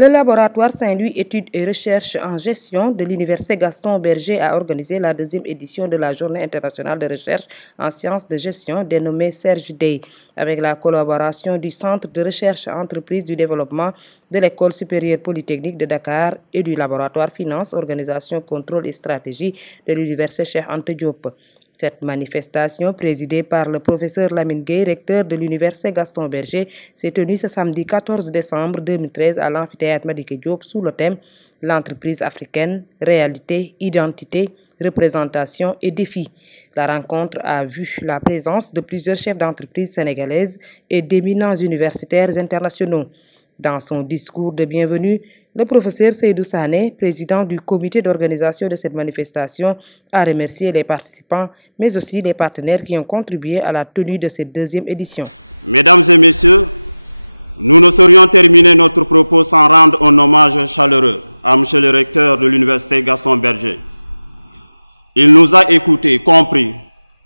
Le laboratoire Saint-Louis Études et Recherches en gestion de l'Université Gaston Berger a organisé la deuxième édition de la Journée internationale de recherche en sciences de gestion dénommée Serge Day, avec la collaboration du Centre de recherche entreprise du développement de l'École supérieure polytechnique de Dakar et du laboratoire Finance, Organisation, Contrôle et Stratégie de l'Université Cheikh Anta Diop. Cette manifestation, présidée par le professeur Lamine Gueye, recteur de l'Université Gaston Berger, s'est tenue ce samedi 14 décembre 2013 à l'amphithéâtre Madické Diop sous le thème « L'entreprise africaine, réalité, identité, représentation et défis ». La rencontre a vu la présence de plusieurs chefs d'entreprise sénégalaises et d'éminents universitaires internationaux. Dans son discours de bienvenue, le professeur Seydou Sané, président du comité d'organisation de cette manifestation, a remercié les participants, mais aussi les partenaires qui ont contribué à la tenue de cette deuxième édition. Mesdames et messieurs, nous ne saurions terminer notre propos sans rendre un hommage chaleureux à M. le recteur de l'Université Gaston Berger. Il nous a écoutés, compris,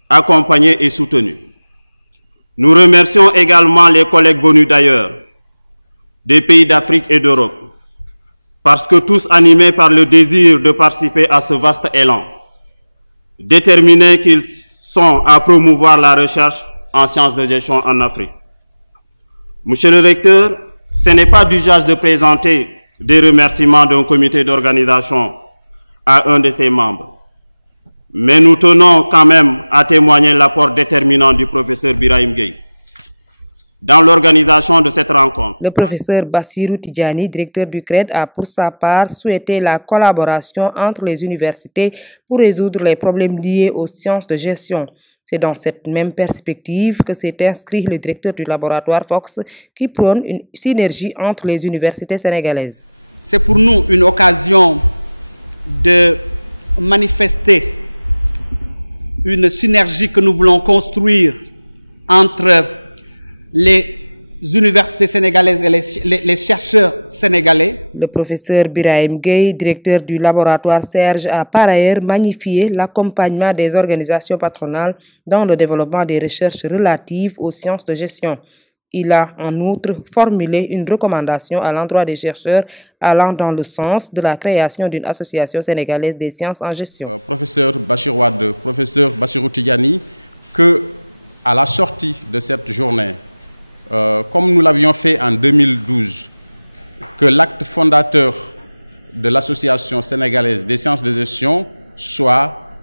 accompagnés et soutenus. Nous remercions également les collègues venus d'ailleurs, des pays d'Afrique et d'Europe, parce que tous animés par le désir de participer à ce vaste élan, déterminés qu'ils sont à promouvoir la recherche en sciences de gestion en Afrique. Monsieur le recteur, ce n'est pas d'usage de présenter des remerciements d'un comité d'organisation à un de ses membres, mais nous tenons quand même à témoigner l'apport déterminant du professeur Birahim Gueye dans l'organisation de cette rencontre. Le professeur Bassirou Tidjani, directeur du CRED, a pour sa part souhaité la collaboration entre les universités pour résoudre les problèmes liés aux sciences de gestion. C'est dans cette même perspective que s'est inscrit le directeur du laboratoire Fox qui prône une synergie entre les universités sénégalaises. C'est pour nous une occasion de manifester une synergie que nous voulons construire entre les universités sénégalaises et les chercheurs sénégalais. Le professeur Birahim Gueye, directeur du laboratoire Serge, a par ailleurs magnifié l'accompagnement des organisations patronales dans le développement des recherches relatives aux sciences de gestion. Il a en outre formulé une recommandation à l'endroit des chercheurs allant dans le sens de la création d'une association sénégalaise des sciences en gestion. Professeur Bachir Wade, professeur Bassirou Tidjani, que à la sortie de cette journée, comme nous l'avions fait en 2012, que l'acte fondateur de l'Association sénégalaise des sciences de gestion soit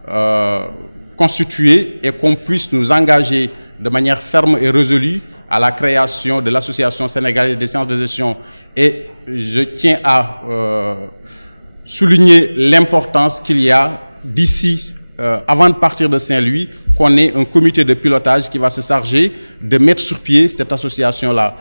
constitué et qu'on puisse nous engager de manière ferme et résolue à la création de l'Association sénégalaise des sciences de gestion. Et je tiens à souligner l'importance qu'il y a d'ici, avant de partir de Saint-Louis, qu'on ait un comité de pilotage qui va se charger de mettre sur pied cette association-là.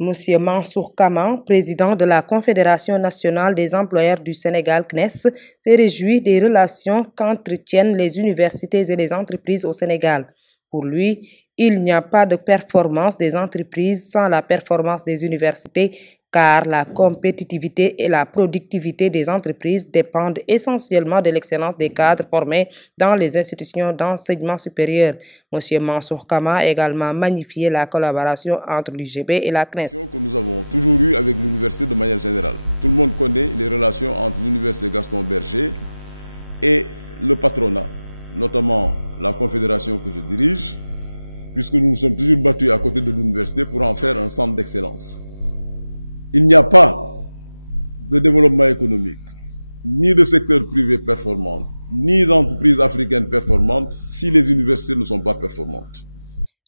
Monsieur Mansour Kama, président de la Confédération nationale des employeurs du Sénégal, CNES, s'est réjoui des relations qu'entretiennent les universités et les entreprises au Sénégal. Pour lui, il n'y a pas de performance des entreprises sans la performance des universités, car la compétitivité et la productivité des entreprises dépendent essentiellement de l'excellence des cadres formés dans les institutions d'enseignement supérieur. M. Mansour Kama a également magnifié la collaboration entre l'UGB et la CNES. Que nous avons toujours eu avec l'université de manière générale. Tout le monde connaît les relations entre l'université Gaston Berger et le patronat, notamment la confédération que je dirige, puisque nous nous sommes toujours battus à côté de l'université pour en faire un centre d'excellence. Il n'y a pas de développement économique, ni de secteur privé performant, ni d'entreprise africaine performante si les universités ne sont pas performantes.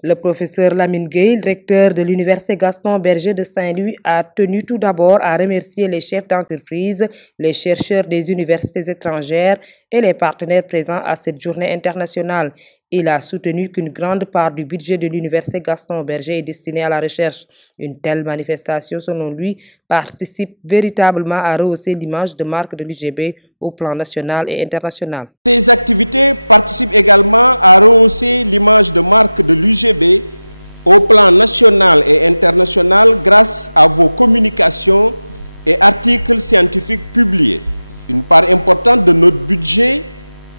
Le professeur Lamine Gueye, recteur de l'Université Gaston Berger de Saint-Louis, a tenu tout d'abord à remercier les chefs d'entreprise, les chercheurs des universités étrangères et les partenaires présents à cette journée internationale. Il a soutenu qu'une grande part du budget de l'Université Gaston Berger est destinée à la recherche. Une telle manifestation, selon lui, participe véritablement à rehausser l'image de marque de l'UGB au plan national et international. Ces activités participent également à rehausser l'image de marque de l'UGB au plan national et international grâce à vos communications et articles scientifiques publiés. Une part importante de notre budget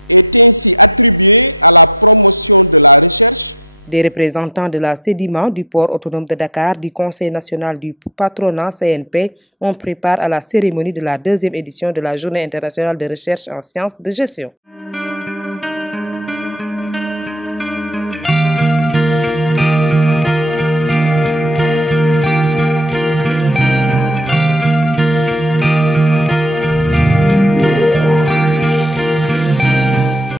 est ainsi attribuée à la promotion de la recherche Des représentants de la Sédiment, du port autonome de Dakar, du Conseil national du patronat CNP ont pris part à la cérémonie de la 2e édition de la Journée internationale de recherche en sciences de gestion.